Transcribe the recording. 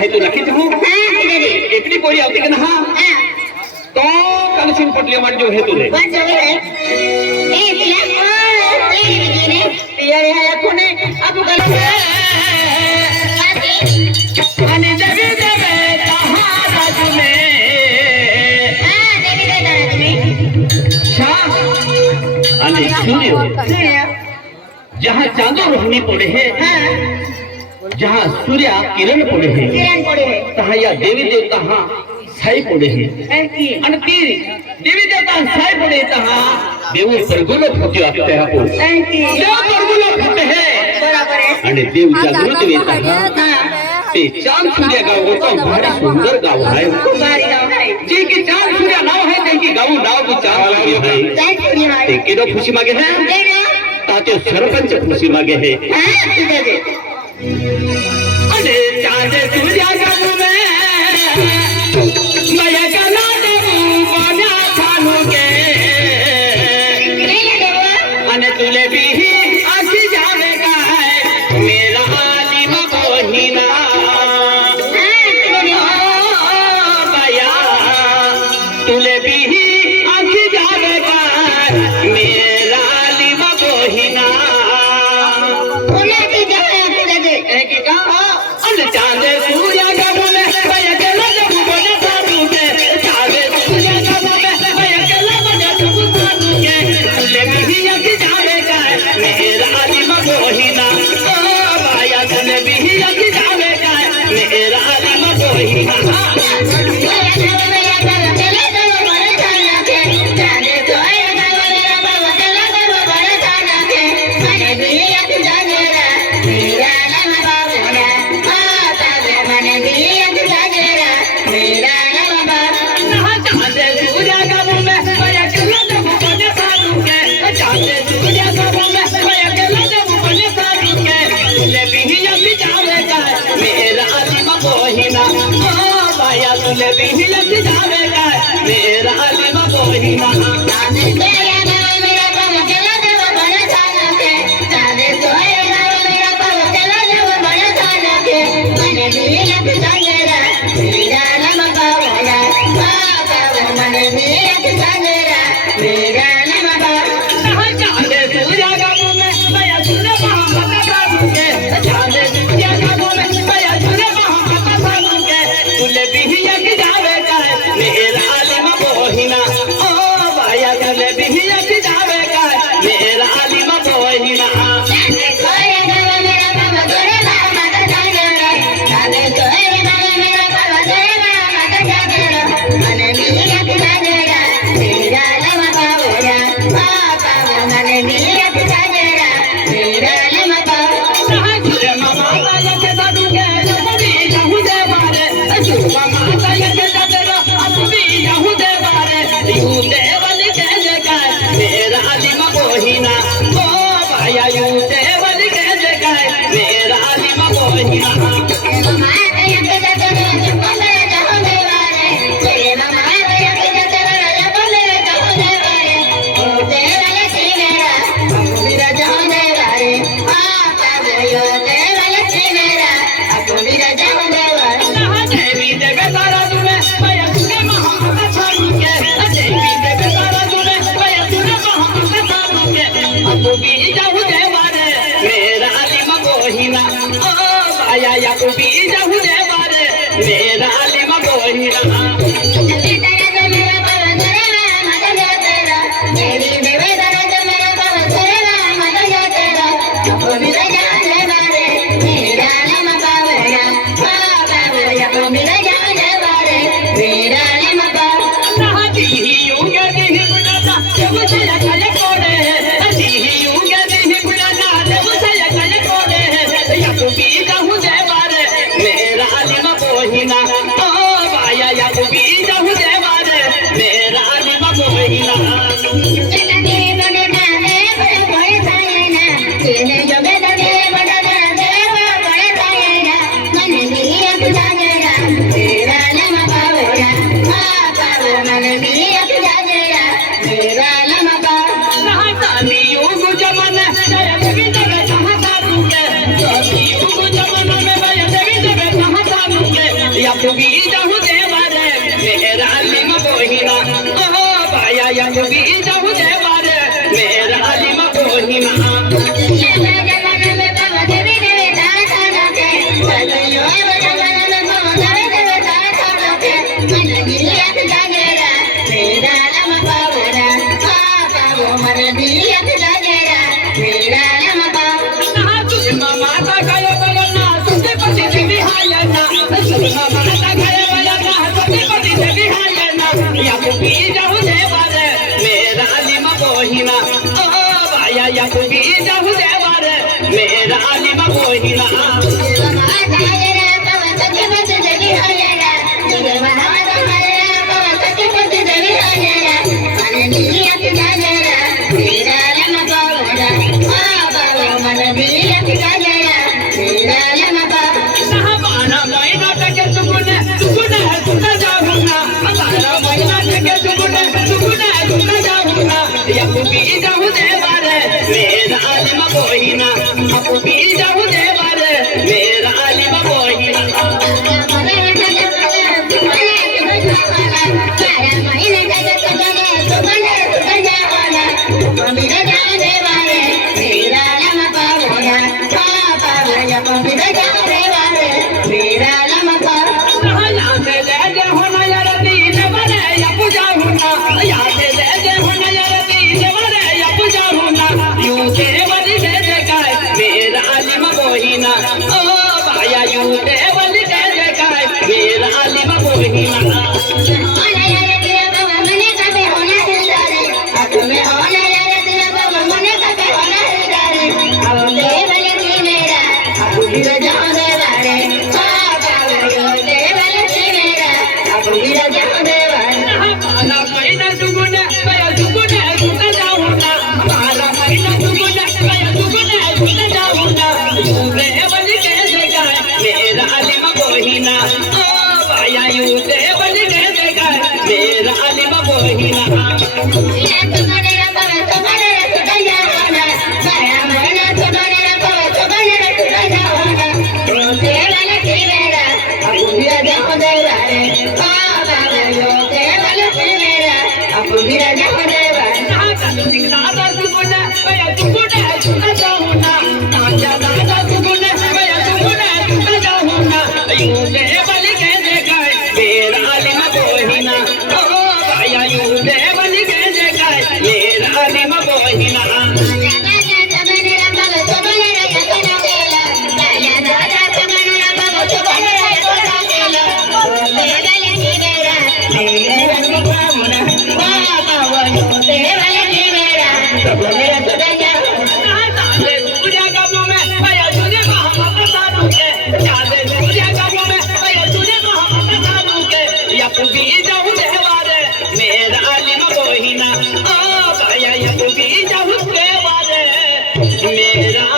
आहे तू नक्कीच हो एकली पोरी आवती का ना तो कलसून पटली म्हणजे हे तुझे आणि देवी देवे तहारा तुमे आणि सूर्य जहाँ चांदो रोशनी पड़े है जहाँ सूर्य किरण पड़े है तहाँ या देवी देवता हाँ साई पड़े है आणि ती देवी देवता साई पड़े तहाँ देव परगुलो फुटे आपते आपो देव परगुलो फुटे है आणि देव जागृत वेता ते चांद सूर्य गाव होता भारी सुंदर गाव आहे जे की चांद सूर्य नाव है ते की गाव नाव की चांद सूर्य है ते केडो खुशी मागे है ताते सरपंच खुशी मागे है अरे चांद सूर्य गाव में माया गाना देऊ पाण्या खानू के अने तुले भी आशी जावे काय मेरा आलिम बोहिना बाया तुले भी आशी जावे काय मेरा आलिम बोहिना तुले भी जावे तुले दे की का अन चांद सूर्य का बोले बाया के लग बोले साधु के चांद सूर्य का बोले बाया के लग बोले साधु के तुले भी आशी जावे काय मेरा आलिम बोहिना बाया तुले भी आशी जावे काय मेरा आलिम बोहिना तुले भी लग जावेगा मेरा आलिम बोहिना मेरा आलिम बोहिना तुबी जाऊ देवार मेरा आलिम कोहिना ओ बाया या तुबी जाऊ देवार मेरा आलिम कोहिना या तुबी जाऊ देवार मेरा आलिम कोहिना मेरा